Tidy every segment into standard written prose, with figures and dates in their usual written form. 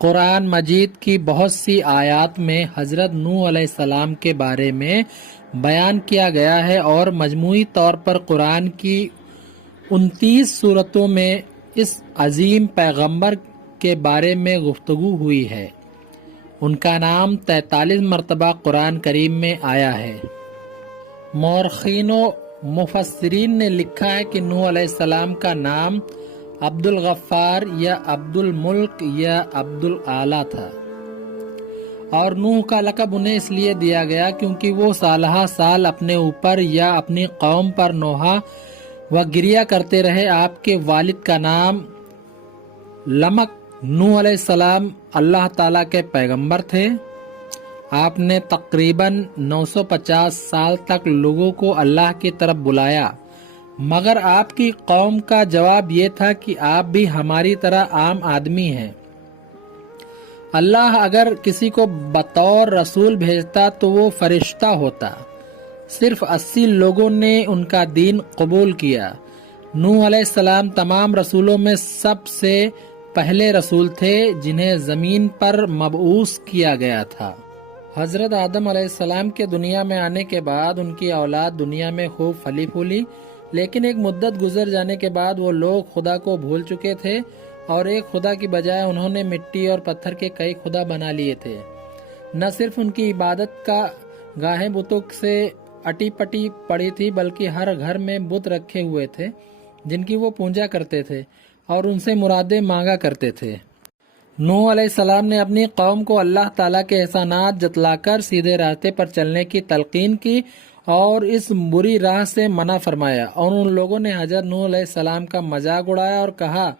قرآن مجید کی بہت سی آیات میں حضرت نوح علیہ السلام کے بارے میں بیان کیا گیا ہے اور مجموعی طور پر قرآن کی 29 صورتوں میں اس عظیم پیغمبر کے بارے میں گفتگو ہوئی ہے۔ ان کا نام 43 مرتبہ قرآن کریم میں آیا ہے۔ مورخین و مفسرین نے لکھا ہے کہ نوح علیہ السلام کا نام عبد الغفار یا عبد الملک یا عبد الاعلیٰ تھا، اور نوح کا لقب انہیں اس لیے دیا گیا کیونکہ وہ سالہ سال اپنے اوپر یا اپنی قوم پر نوحہ و گریہ کرتے رہے۔ آپ کے والد کا نام لمک نوح علیہ السلام اللہ تعالیٰ کے پیغمبر تھے۔ آپ نے تقریباً 950 سال تک لوگوں کو اللہ کی طرف بلایا، مگر آپ کی قوم کا جواب یہ تھا کہ آپ بھی ہماری طرح عام آدمی ہیں۔ اللہ اگر کسی کو بطور رسول بھیجتا تو وہ فرشتہ ہوتا۔ صرف 80 لوگوں نے ان کا دین قبول کیا۔ نوح علیہ السلام تمام رسولوں میں سب سے پہلے رسول تھے جنہیں زمین پر مبعوث کیا گیا تھا۔ حضرت آدم علیہ السلام کے دنیا میں آنے کے بعد ان کی اولاد دنیا میں خوب پھلی پھولی، لیکن ایک مدت گزر جانے کے بعد وہ لوگ خدا کو بھول چکے تھے اور ایک خدا کی بجائے انہوں نے مٹی اور پتھر کے کئی خدا بنا لیے تھے۔ نہ صرف ان کی عبادت کا گاہیں بتوں سے اٹی پٹی پڑی تھی، بلکہ ہر گھر میں بت رکھے ہوئے تھے جن کی وہ پوجا کرتے تھے اور ان سے مرادیں مانگا کرتے تھے۔ نوح علیہ السلام نے اپنی قوم کو اللہ تعالیٰ کے احسانات جتلا کر سیدھے راستے پر چلنے کی تلقین کی اور اس بری راہ سے منع فرمایا، اور ان لوگوں نے حضرت نوح علیہ السلام کا مذاق اڑایا اور کہا،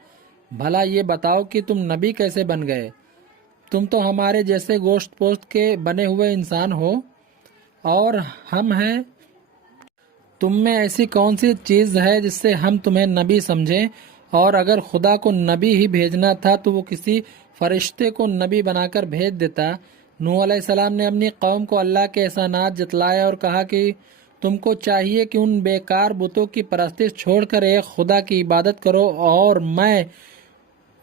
بھلا یہ بتاؤ کہ تم نبی کیسے بن گئے؟ تم تو ہمارے جیسے گوشت پوست کے بنے ہوئے انسان ہو اور ہم ہیں۔ تم میں ایسی کون سی چیز ہے جس سے ہم تمہیں نبی سمجھیں؟ اور اگر خدا کو نبی ہی بھیجنا تھا تو وہ کسی فرشتے کو نبی بنا کر بھیج دیتا۔ نوح علیہ السلام نے اپنی قوم کو اللہ کے احسانات جتلائے اور کہا کہ تم کو چاہیے کہ ان بیکار بتوں کی پرستش چھوڑ کر ایک خدا کی عبادت کرو، اور میں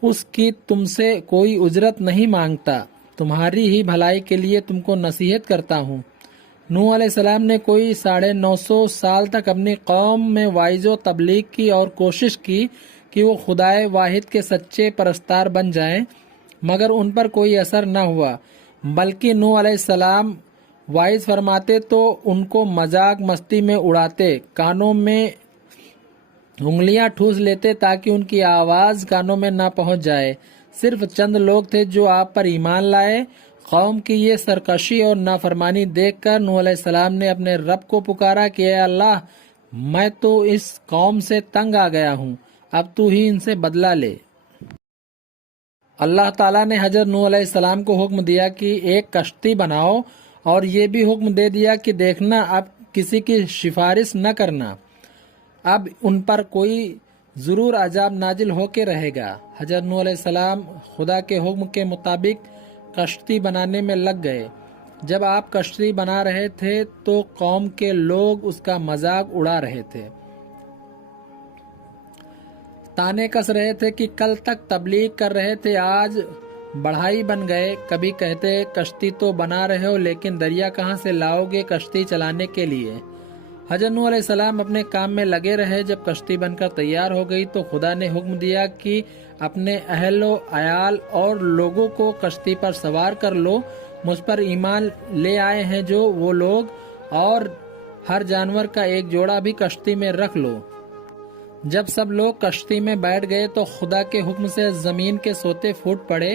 اس کی تم سے کوئی اجرت نہیں مانگتا، تمہاری ہی بھلائی کے لیے تم کو نصیحت کرتا ہوں۔ نوح علیہ السلام نے کوئی 950 سال تک اپنی قوم میں وعظ و تبلیغ کی اور کوشش کی کہ وہ خدائے واحد کے سچے پرستار بن جائیں، مگر ان پر کوئی اثر نہ ہوا، بلکہ نوح علیہ السلام وعظ فرماتے تو ان کو مذاق مستی میں اڑاتے، کانوں میں انگلیاں ٹھوس لیتے تاکہ ان کی آواز کانوں میں نہ پہنچ جائے۔ صرف چند لوگ تھے جو آپ پر ایمان لائے۔ قوم کی یہ سرکشی اور نافرمانی دیکھ کر نوح علیہ السلام نے اپنے رب کو پکارا کہ اے اللہ، میں تو اس قوم سے تنگ آ گیا ہوں، اب تو ہی ان سے بدلہ لے۔ اللہ تعالیٰ نے حضرت نوح علیہ السلام کو حکم دیا کہ ایک کشتی بناؤ، اور یہ بھی حکم دے دیا کہ دیکھنا اب کسی کی سفارش نہ کرنا، اب ان پر کوئی ضرور عذاب نازل ہو کے رہے گا۔ حضرت نوح علیہ السلام خدا کے حکم کے مطابق کشتی بنانے میں لگ گئے۔ جب آپ کشتی بنا رہے تھے تو قوم کے لوگ اس کا مذاق اڑا رہے تھے، تانے کس رہے تھے کہ کل تک تبلیغ کر رہے تھے، آج بڑھائی بن گئے۔ کبھی کہتے کشتی تو بنا رہے ہو لیکن دریا کہاں سے لاؤ گے کشتی چلانے کے لیے؟ حضرت نوح علیہ السلام اپنے کام میں لگے رہے۔ جب کشتی بن کر تیار ہو گئی تو خدا نے حکم دیا کہ اپنے اہل و عیال اور لوگوں کو کشتی پر سوار کر لو، مجھ پر ایمان لے آئے ہیں جو وہ لوگ، اور ہر جانور کا ایک جوڑا بھی کشتی میں رکھ لو۔ جب سب لوگ کشتی میں بیٹھ گئے تو خدا کے حکم سے زمین کے سوتے پھوٹ پڑے،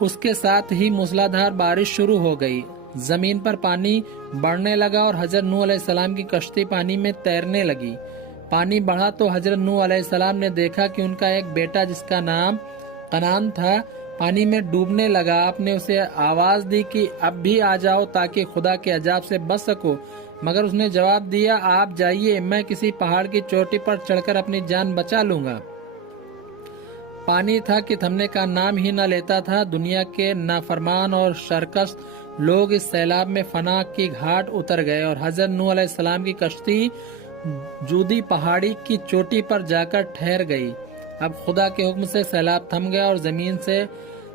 اس کے ساتھ ہی موسلادھار بارش شروع ہو گئی۔ زمین پر پانی بڑھنے لگا اور حضرت نوح علیہ السلام کی کشتی پانی میں تیرنے لگی۔ پانی بڑھا تو حضرت نوح علیہ السلام نے دیکھا کہ ان کا ایک بیٹا جس کا نام کنعان تھا پانی میں ڈوبنے لگا۔ آپ نے اسے آواز دی کہ اب بھی آ جاؤ تاکہ خدا کے عذاب سے بچ سکو، مگر اس نے جواب دیا، آپ جائیے، میں کسی پہاڑ کی چوٹی پر چڑھ کر اپنی جان بچا لوں گا۔ پانی تھا کہ تھمنے کا نام ہی نہ لیتا تھا۔ دنیا کے نافرمان اور شرکش لوگ اس سیلاب میں فنا کی گھاٹ اتر گئے اور حضرت نوح علیہ السلام کی کشتی جودی پہاڑی کی چوٹی پر جا کر ٹھہر گئی۔ اب خدا کے حکم سے سیلاب تھم گیا اور زمین سے